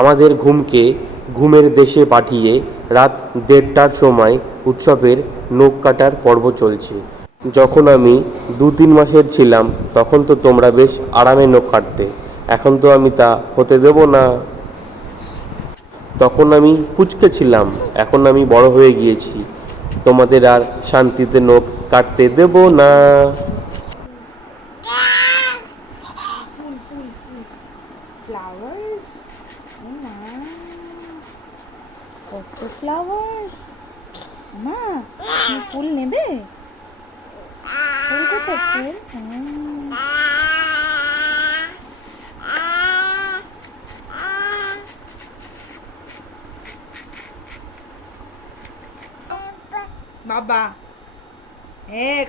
আমাদের ঘুমকে ঘুমের দেশে পাঠিয়ে রাত 1:30টার সময় উৎসবের নখ কাটার পর্ব চলছে। যখন আমি 2-3 মাসের ছিলাম তখন তো তোমরা বেশ আরামে নখ কাটতে, এখন তো আমি তা হতে দেব না। তখন আমি পুচকে ছিলাম, এখন আমি বড় হয়ে গিয়েছি, তোমাদের আর শান্তিতে নখ কাটতে দেব না। ফুল ফুল ফুল ফ্লাওয়ার্স, মা কত ফ্লাওয়ার্স। মা তুমি ফুল নেবে? ফুল কত ফুল? বাবা,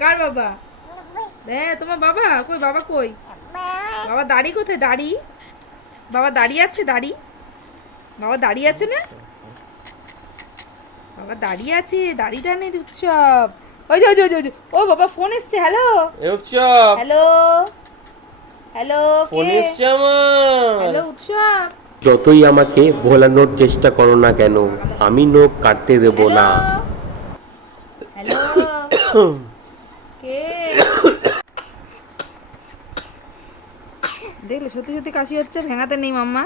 কার বাবা? তোমার বাবা কই? বাবা কই? বাবা দাড়ি কোথায়? দাড়ি বাবা দাঁড়িয়ে আছে, দাড়ি বাবা দাঁড়িয়ে আছে না? বাবা দাঁড়িয়ে আছে, দাড়িটা নেই উৎসব। ওই যে ওই যে ওই যে, ওই যে, ও বাবা ফোন এসছে। হ্যালো উৎসব, হ্যালো হ্যালো, ফোন কে? এসছে আমার। হ্যালো উৎসব। যতই আমাকে ভোলানোর চেষ্টা করো না কেন, আমি নখ কাটতে দেব হ্যালো না। হ্যালো, কে? দেখলে সত্যি সত্যি কাশি হচ্ছে, ভেঙাতে নেই মাম্মা।